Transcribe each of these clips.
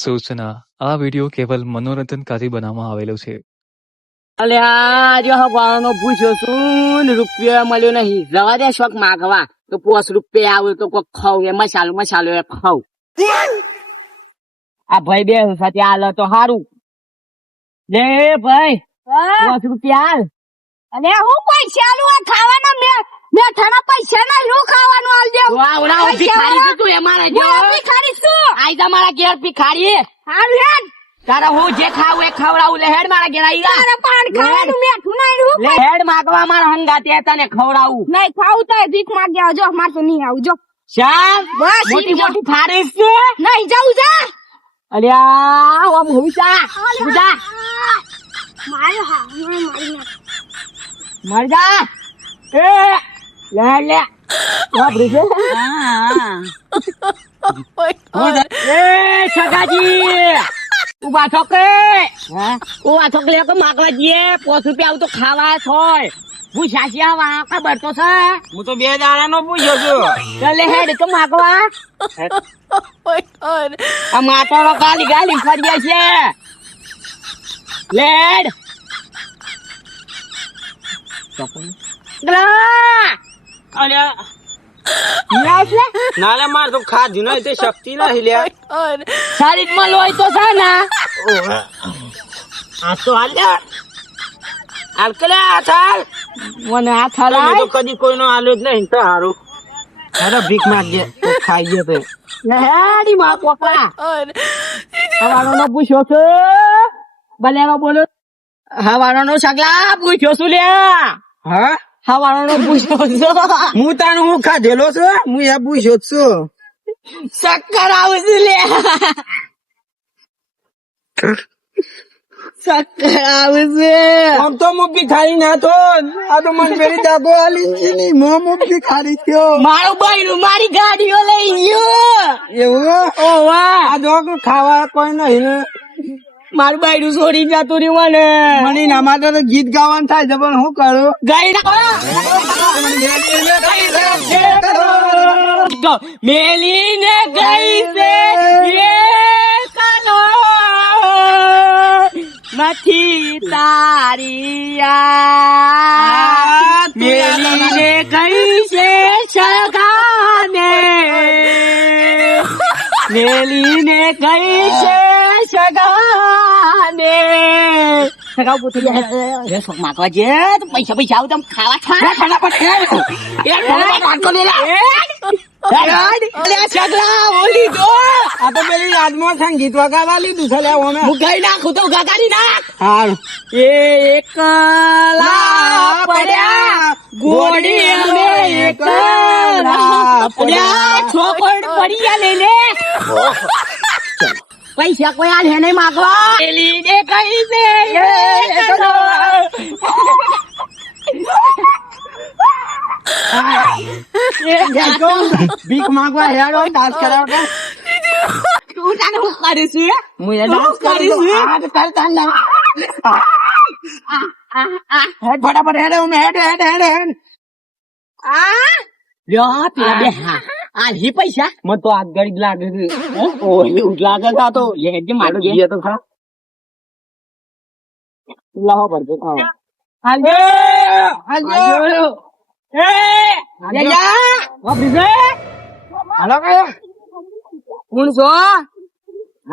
સૂચના આ વિડિયો કેવલ મનોરંજનકારી બનાવવામાં આવેલો છે. અલ્યા જો હવાનો પૂછ્યો છું ને રૂપિયા મળ્યો નહીં. જવા દે શોખ માગવા તો 5 રૂપિયા આવે તો કોક ખાવ એ મસાલો એ ખાવ. આ ભાઈ બે સાથે હાલ તો સારું. લે ભાઈ 5 રૂપિયા હાલ. અને હું પૈસા આલું આ ખાવાનો મેઠાના પૈસા ના હું ખાવાનું આલ દે. વાવડા ભિખારી છે તું અમારા જો. હું ભિખારી છું. આઈ જા મારા ઘેર ભિખારી. હારું હેડ. તારા હું જે ખાવું એ ખવડાવું. લે હેડ મારા ઘેર આઈ જા. તારા પાન ખાવાનું મેઠું નહીં હું. લે હેડ માગવા મારા હંગાતે તને ખવડાવું. નહીં ખાવું તો ભીખ માંગી આવજો. માર તો નહીં આવું જો. શ્યામ બસ મોટી મોટી ફારીસ છે. નહીં જાઉં જા. અલ્યા આમ હુઈતા હુઈતા મારો હા મારી ના. મર જા. એ લે લે વાપરી છે. એ સગાજી ઉભા છો કે ઉભા છો કે માગવા જઈએ 5 રૂપિયા આવું તો ખાવા થોય. હું સાચી વા ખબર તો છે. હું તો 2 દાડા નો પૂછ્યો છું. ચાલે હેડ તો માગવા. આ માતાનો ગાલી ફર્યા છે. લેડ નાલે માર તો ખાધી નહીં તે શક્તિ નહીં લે. શરીરમાં લોહી તો છે ને. આ તો હાલ્યા હાલકલે હાથ હાલ. મને હાથ તમે હલાય. તો કદી કોઈનો હાલ્યો જ નહીં તો હારું. અરે ભીખ માંગજે તો ખાઈ ગયો તે. હેડી માં પોપા હવાનો નો પૂછ્યો છે. બલેનો બોલો હવાનો નો સગલા પૂછ્યો છું લે. હા હવાનો નો પૂછ્યો છો. હું તાનું હું ખાધેલો છું. હું એ પૂછ્યો જ છું. ચક્કર આવે છે લે. ચક્કર આવે છે. આમ તો હું ભિખારી ના તો આ તો મને પેલી દાબો આલી છે ને હું ભિખારી થયો. મારું બૈરું મારી ગાડીઓ લઈ ગયો. એવું ઓ વાહ આ જો ખાવા કોઈ નહીં ને. મારું બૈરું છોડી જતું રહ્યું મને. મને એના માટે તો ગીત ગાવાનું થાય છે પણ હું કરું. ગઈ મેલીને ગઈ છે એ કાનો નથી તારી યાદ. મેલીને ગઈ છે સગાને. મેલીને ગઈ છે સગાને. સગા પૂછી જાય શોખ માગવા જે તો પૈસા આવું તમે ખાવા ખાના પડે. આ તો પેલી યાદમાં સંગીત વગાડવા લીધું છે લે અમે. હું ગઈ નાખું તો ગગાડી નાખ. હારું. એકલા પડ્યા ગોળી અમે એકલા પડ્યા. છોકર પડી ગયા લઈને પૈસા કોઈ આ નહીં માગવા. લીધે કઈ છે ભીખ માંગવા હેડો ડાન્સ કરાવતા. તું તાને હું કરીશ હે? હું એ ડાન્સ કરીશ હે? કરતા ના. હેડ ફટાફટ હેડ હું હેડ. લ્યો પેલા બે હા આલી પૈસા મને તો આજ ગરીબ લાગે છે. ઓ એવું લાગે તા તો લેજે મારું જીએ તો ખરા. લાવો પડશે. હાલજો એ યા વાપરી છે. હાલો કયો કોણ છો?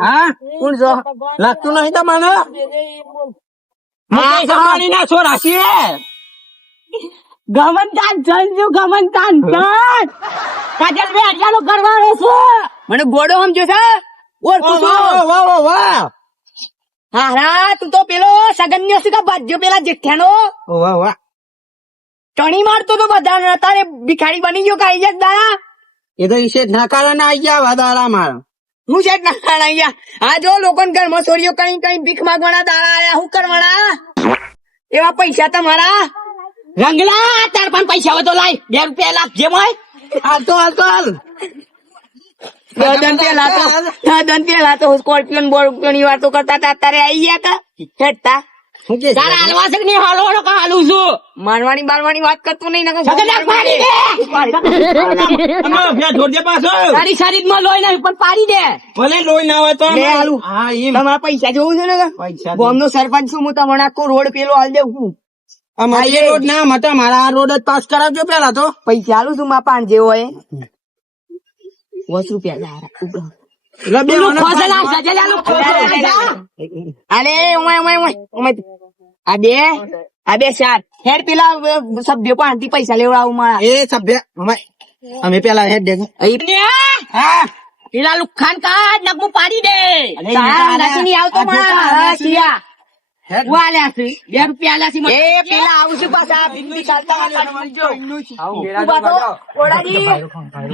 હા કોણ છો? લાગતું નહીં તમને. હા, પાણી ના છોરા છે. ગમનતાન સંજુ ગમનતાન સંત કાજલ બે અડિયાનો કરવાનો છે. મને ગોડો સમજો છે. ઓર તું તો વાહ હારા તું તો પેલો સગન્યો છે કે બાજ્યો પેલા જેઠ્યાનો વાહ. ટણી મારતો તો બધા તારે ભિખારી બની ગયો કાઈ જ દાડા. એ તો ઈશે નાકારા ના આઈ ગયા વાદાળા મારા. હું છે ના ખાણા આ જો લોકોને ઘરમાં ચોરીઓ કઈ કઈ ભીખ માંગવાના દાડા આયા શું કરવાના એવા પૈસા તમારા. રંગલા તાર પણ પૈસા હોય તો લાય 2 રૂપિયા લાખ જેમ હોય હાલતો દન પેલા તો સ્કોર્પિયન બોર્પિયન ની વાતો કરતા હતા તારે આવી ગયા કા હેઠતા શું કે તારે હાલવા છે કે નહીં હાલો હાલો કે હાલું છું મારવાની બારવાની વાત કરતો નહીં નકર પાડી દે અભ્યાસ છોડ દે પાછો તારી શરીરમાં લોહી નહીં પણ પાડી દે ભલે લોહી ના હોય તો લે હાલું. હા એમ તમારા પૈસા જોવું છે ને પૈસા ગામનો સરપંચ છું હું તમને આખો રોડ પેલો હાલ દેવું છું અમારી રોડ ના મતા મારા આ રોડ જ પાસ કરાવજો પેલા તો પૈસા હાલું છું માં 5 જેવો એ 10 રૂપિયા લારા એટલે બે મને અરે ઓય આ બે ચાર હેડ પેલા સભ્યો પાસેથી પૈસા લેવડાવું મારા એ સભ્ય અમે પેલા હેડ દે હા પેલા લુખાન કાઢ નકમું પાડી દે તારા નથી નહીં આવતો આ મારા જોતા હા, શિયા. હેડ હું આલ્યા છે 2 રૂપિયા આલ્યા છે મને. એ પેલા આવશે પાછા બિંદી ચાલતા પાડી મળજો. તું બાતો, ઓડાજી.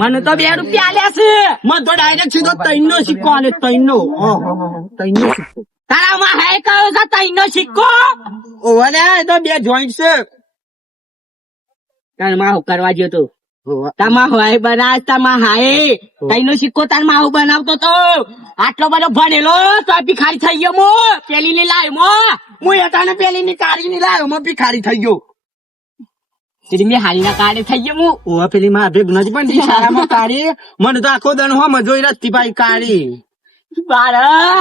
મને તો 2 રૂપિયા આલ્યા છે મને તો ડાયરેક્ટ સીધો 3 નો સિક્કો આલે 3 નો 3 નો સિક્કો તારામાં હે કયો છે 3 નો સિક્કો ઓવર એ તો બે જોઈન્ટ છે તાર માહુ કરવા ગયો તો તમા હાય બનાવ તમા હાય 3 નો સિક્કો તાર માહુ બનાવતો તો આટલો બધો ભણેલો તો ભિખારી થઈ ગયો મો પેલી ને લાવ્યો મો હું એટાને પેલી ની કાળી ની લાવ્યો માં ભિખારી થઈ ગયો તેરી મે હાલી ના કાઢે થઈ ગયો મો ઓવા પેલી માં ભેગ નથી પણ દી સારામાં કાળી મને તો આખો દન હો મજોઈ રસ્તી ભાઈ કાળી બાર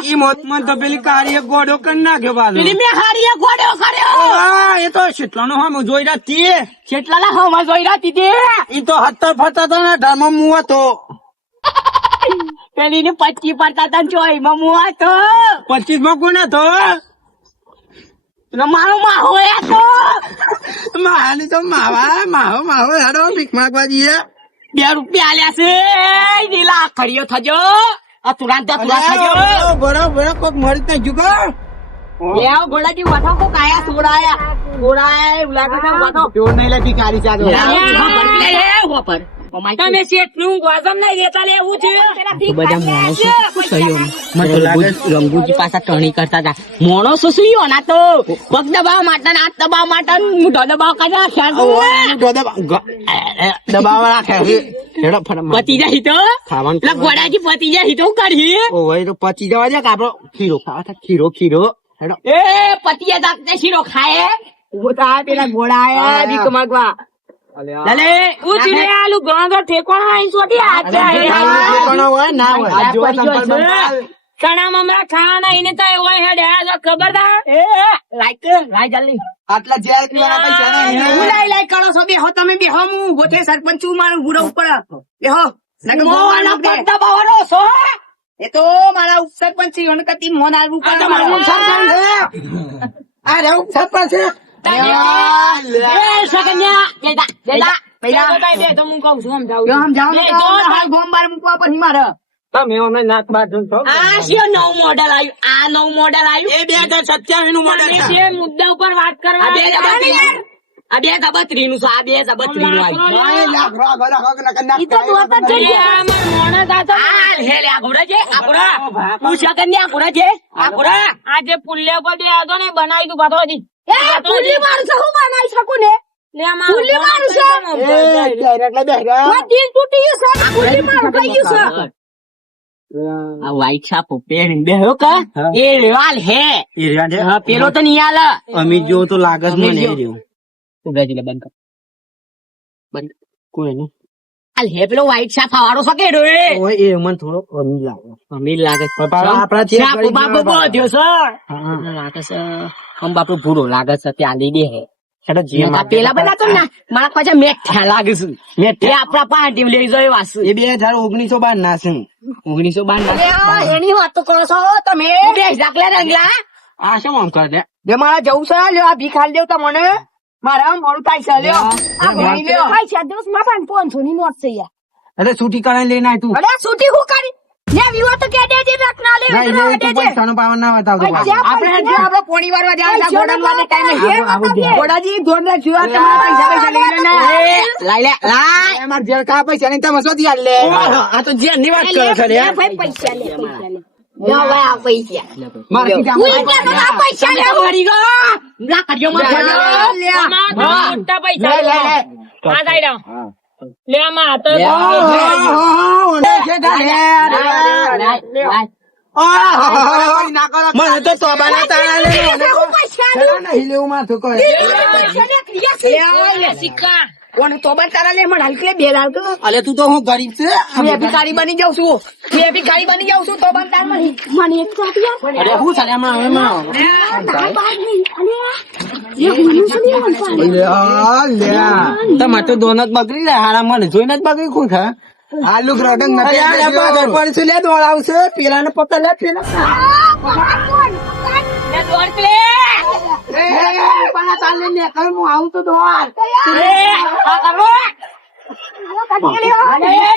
ઈ મોત મન તો પેલી કાળી એક ગોડો કરી નાખ્યો બાજુ પેલી મે હારીએ ગોડ્યો કર્યો એ તો શેટલાનો હો મજોઈ રસ્તી કેટલા હવા જોઈ રાતી તે ઈ તો હત્તર ફરતા તો ને ધર્મ મું હતો પેલી ને 25 પડતા તા જોઈ માં મુ હતો 25 માં કોણ હતો મારો માહો હતો માની તો માવો હેડો ભીખ માંગવા જઈએ 2 રૂપિયા આલ્યા છે નીલા ખડીયો થજો આ તુરાંત થજો બરાબર કોક મરી તો જુગો લેવ ગોડાજી વાઠો કો કાયા સોડાયા ઉલાગા વાઠો ચોર નહીં લે ભિખારી ચાલો તમે શેઠનું ગોઝમ નહીં દેતા લેવું છે બધા માણસો સહીઓ રંગુજી પાછા ટણી કરતા હતા માણસો સહીઓ ના તો પગ દબાવ માટે હાથ દબાવ માટે મૂઢો દબાવ દબાવ રાખે પતી જાય તો ખાવાનું ગોડાજી પતી જાય તો કરી ઓ ભાઈ તો પચી જવા દે કે આપડો ખીરો ખાવા था ખીરો હેડો એ પતિયા દાંતને શીરો ખાય ઉભો થાય પેલા ઘોડા આયા ભીખ માંગવા લલે ઉછરે આલુ ગાંગો ઠેકોણા આઈ સોટી કોણ હોય ના હોય આ જો સંપલ કણા મમરા ખાના એને તો હોય હેડે આ ખબરદાર એ લાઈ જલ્દી આટલા જેલ પીવાના પૈસા નહીં લાઈ કરો છો બેહો તમે બેહો હું ગોઠે સરપંચ છું મારું ગુરો ઉપર બેહો મોવાના પગ દબાવવાનો છો એ તો મારા ઉપસરપંચ છે અનકતી મોન આલવું આ તમારું સરપંચ છે આ રે સરપંચ છે એ સગન્યા લેતા પહેલા દે તો હું કહું છું સમજાવું હાલ ગોમ બાર મૂકવા પછી મારે તમે અમે નાક બાર છો આ છે નવું મોડેલ આવ્યું એ 2027 નું મોડેલ છે બે મુદ્દા ઉપર વાત કરવા આ 2032 નું છે આ 2032 નું આવ્યું લાખ ના ઈ તો દોત જ છે મોણા દાદા આ હે લે આ ઘોડા છે આ ઘોડા હું સગન્યા ઘોડા છે આ ઘોડા આ જે પુલ્યા પર બે આદો ને બનાવી દઉં પાછોજી એ પુલ્લી મારશે હું બનાવી શકું ને લે આ પુલ્લી મારશે ડાયરેક્ટ બેહરા આ દિલ તૂટી ગયું છે આ પુલ્લી માર ગઈ ગયું છે આ વ્હાઈટ છાપો પહેરીને બેહ્યો કા એ રેવાલ હે હા પેલો તો નહીં આલે અમી જો તો લાગસ મને રહ્યો ઉભરાજી લે બંધ કર બંધ કોઈ નહીં હાલ હે પેલો વ્હાઈટ છાપ વાળો સકે રે ઓય એ મને થોડો અમી લાગે અમીર લાગે આપડા ચેક છાપ કરી બાપુ બોધ્યો છે લાગે છે હમ બાપુ ભૂરો લાગે છે ત્યાં લીધે હે છેડો જે પેલા બધા તો ના મારા પાછા મેઠા લાગે છે મેઠે આપડા પાર્ટી લઈ જાય વાસુ એ 2019 ના છે 1912 એની વાત તો કરો છો તમે બે ઝાકલા રંગલા આ શું આમ કરે છે જે મારા જવું છે લ્યો આ ભીખ હાલ દેવતા મને મારા મોડું થાય છે લ્યો આ ભાઈ લ્યો ભાઈ છે દિવસ માં 500 ની નોટ છે યાર અરે છૂટી કરાઈ લઈને આય તું અરે સુટી હું કરી ને વિવો તો કે દેજે રખના લે નહીં લે તું પૈસાનો પાવર ના બતાવતો આપણે પોણી વારવા જાય છે ગોડાન વાળે ટાઈમે ગોડાજી ધોન રાખજો આ તમારા પૈસા લઈ લેના લાઈ લે લાઈ અમાર જેલ કા પૈસા નહીં તમે શોધી આલ લે આ તો જેલ ની વાત કરે છે રે ભાઈ પૈસા લે ના ભાઈ આ પૈસા માર કીધા હું કે તો આ પૈસા લે મરી ગયો લા કરજો મત મોટા પૈસા લે આ દઈ દો લે માં તો મને તો તોબાના તાળા લે પૈસાનું નહીં લેવું માથું કોઈ કોણ તો પણ તારા લે મને હાલ બે લાલ તો અલે તું તો હું ગરીબ છે મેં ભિખારી બની જાઉં છું તો પણ તાર મને મને એક તો આપી આપ. અરે હું ચાલે આમાં તારા બાદ નહીં. અલે, એ હુંનું શું લેવાનું પાડે? તમારે તો દોનત બગડી રહ્યા હારા મને જોઈને જ બગડી ખુશ હા આલુ રડંગ નથી લે દોડાવશે પેલા ને પકડ લે પેલા આવું તો દોડ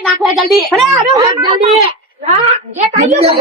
નાખવા જલ્દી અરે, અરે, જલ્દી. હા, જે કાઢ્યું.